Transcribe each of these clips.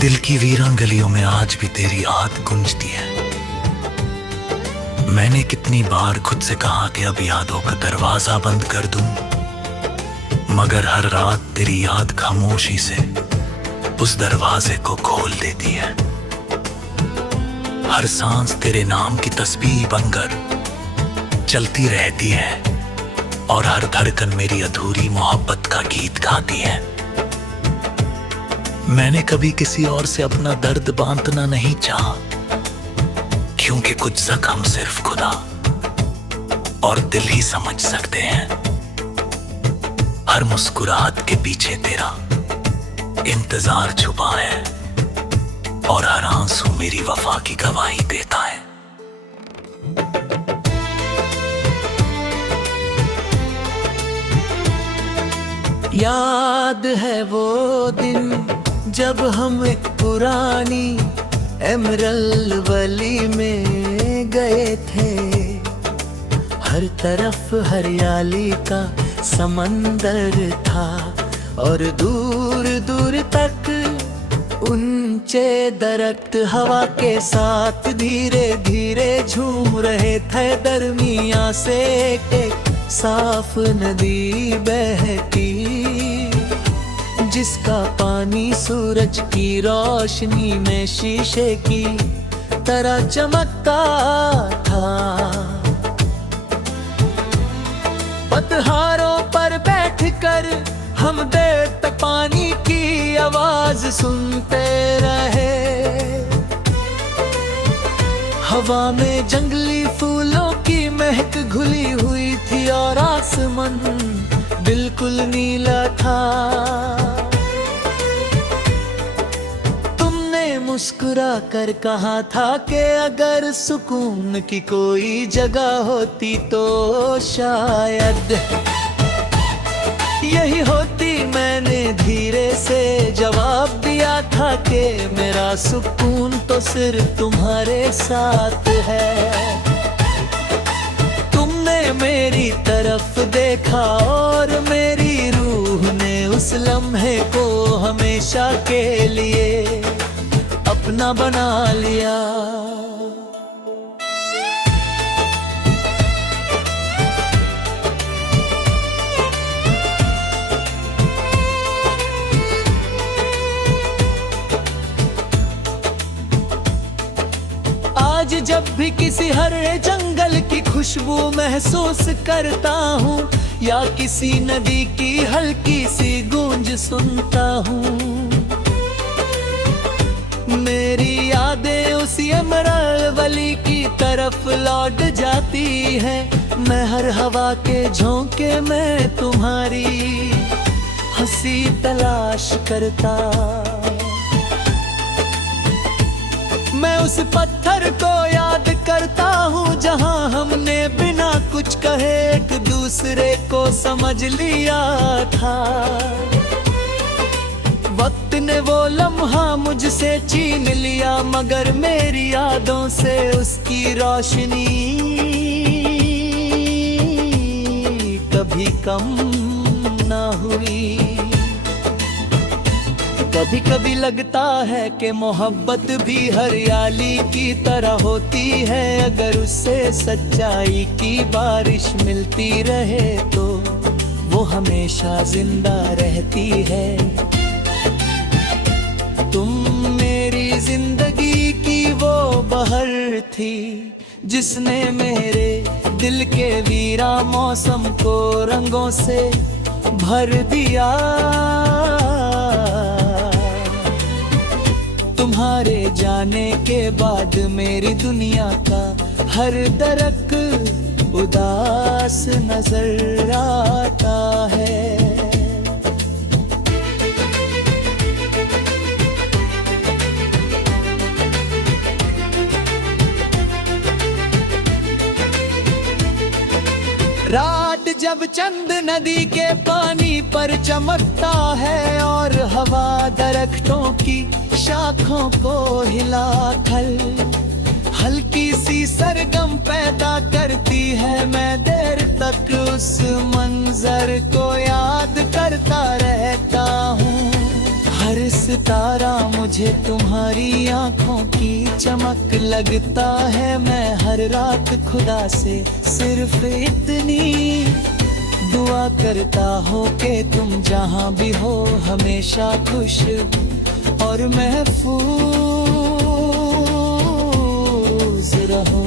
दिल की वीरान गलियों में आज भी तेरी याद गूंजती है। मैंने कितनी बार खुद से कहा कि अब यादों का दरवाजा बंद कर दूं, मगर हर रात तेरी याद खामोशी से उस दरवाजे को खोल देती है। हर सांस तेरे नाम की तस्बीह बनकर चलती रहती है और हर धड़कन मेरी अधूरी मोहब्बत का गीत गाती है। मैंने कभी किसी और से अपना दर्द बांटना नहीं चाहा, क्योंकि कुछ जख्म सिर्फ खुदा और दिल ही समझ सकते हैं। हर मुस्कुराहट के पीछे तेरा इंतजार छुपा है और हर आंसू मेरी वफा की गवाही देता है। याद है वो दिन जब हम एक पुरानी एमरल्ड वैली में गए थे। हर तरफ हरियाली का समंदर था और दूर दूर तक ऊंचे दरख्त हवा के साथ धीरे धीरे झूम रहे थे। दरमियां से एक साफ नदी बहती, जिसका पानी सूरज की रोशनी में शीशे की तरह चमकता था। पतहारों पर बैठकर हम देर तक पानी की आवाज सुनते रहे। हवा में जंगली फूलों की महक घुली हुई थी और आसमान बिल्कुल नीला था। तुमने मुस्कुरा कर कहा था कि अगर सुकून की कोई जगह होती तो शायद यही होती। मैंने धीरे से जवाब दिया था कि मेरा सुकून तो सिर्फ तुम्हारे साथ है। तुमने मेरी तरफ देखा और मेरी रूह ने उस लम्हे को हमेशा के लिए अपना बना लिया। आज जब भी किसी हरे जंगल की खुशबू महसूस करता हूँ या किसी नदी की हल्की सी गूंज सुनता हूँ, मेरी यादें उसी एमरल्ड वैली की तरफ लौट जाती है। मैं हर हवा के झोंके में तुम्हारी हंसी तलाश करता। मैं उस पत्थर को याद करता हूँ जहाँ हमने बिना कुछ कहे एक दूसरे को समझ लिया था। वक्त ने वो लम्हा मुझसे छीन लिया, मगर मेरी यादों से उसकी रोशनी कभी कम ना हुई। कभी कभी लगता है कि मोहब्बत भी हरियाली की तरह होती है। अगर उससे सच्चाई की बारिश मिलती रहे तो वो हमेशा जिंदा रहती है। तुम मेरी जिंदगी की वो बहर थी जिसने मेरे दिल के वीरा मौसम को रंगों से भर दिया। तुम्हारे जाने के बाद मेरी दुनिया का हर दरख्त उदास नजर आता है। रात जब चंद नदी के पानी पर चमकता है और हवा दरख्तों की शाखों को हिला खल हल्की सी सरगम पैदा करती है। मैं देर तक उस मंजर को याद करता रहता हूँ। हर सितारा मुझे तुम्हारी आंखों की चमक लगता है। मैं हर रात खुदा से सिर्फ इतनी दुआ करता हो कि तुम जहां भी हो हमेशा खुश और महफूज रहो।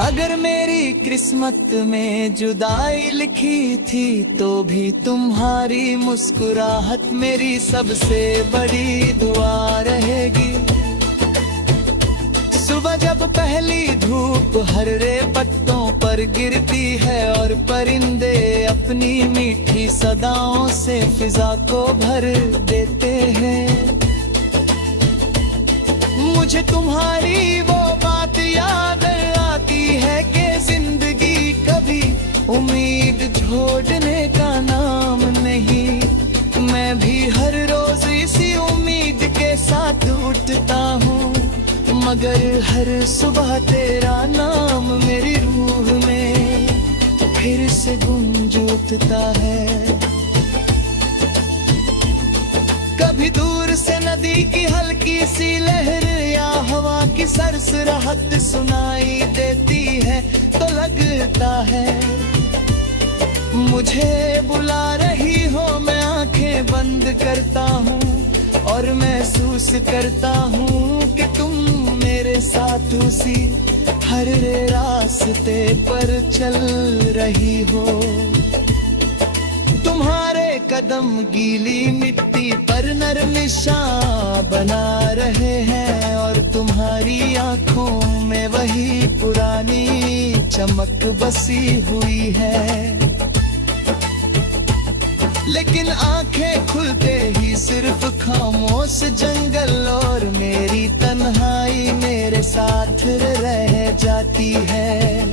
अगर मेरी किस्मत में जुदाई लिखी थी तो भी तुम्हारी मुस्कुराहट मेरी सबसे बड़ी दुआ रहेगी। सुबह जब पहली धूप हरे पत्तों पर गिरती है और परिंदे अपनी मीठी सदाओं से फिजा को भर देते हैं, मुझे तुम्हारी वो बात याद आती है कि जिंदगी कभी उम्मीद छोड़ने का नाम नहीं। मैं भी हर रोज इसी उम्मीद के साथ उठता हूँ, मगर हर सुबह तेरा नाम मेरी रूह में फिर से गूंज उठता है। कभी दूर से नदी की हल्की सी लहर या हवा की सरसराहट सुनाई देती है तो लगता है मुझे बुला रही हो। मैं आंखें बंद करता हूँ और महसूस करता हूँ कि तुम मेरे साथ उसी हर रास्ते पर चल रही हो। तुम्हारे कदम गीली मिट्टी पर नरम निशान बना रहे हैं और तुम्हारी आंखों में वही पुरानी चमक बसी हुई है। लेकिन आंखें खुलते ही सिर्फ खामोश जंगल और मेरी तन्हाई मेरे साथ रह जाती है।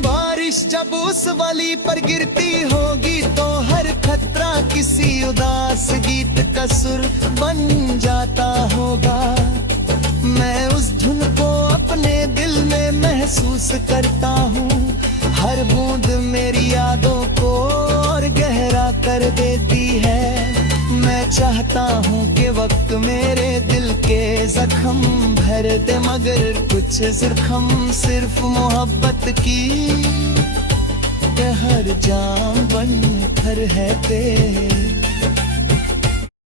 बारिश जब उस वाली पर गिरती होगी तो हर खतरा किसी उदास गीत का सुर बन जाता होगा। मैं उस धुन को अपने दिल में महसूस करता हूँ, हर बूंद मेरी यादों को और गहरा कर देती है। मैं चाहता हूँ कि वक्त मेरे दिल के जख्म भर दे, मगर कुछ जख्म सिर्फ मोहब्बत की हर जाम बन कर है तेरे।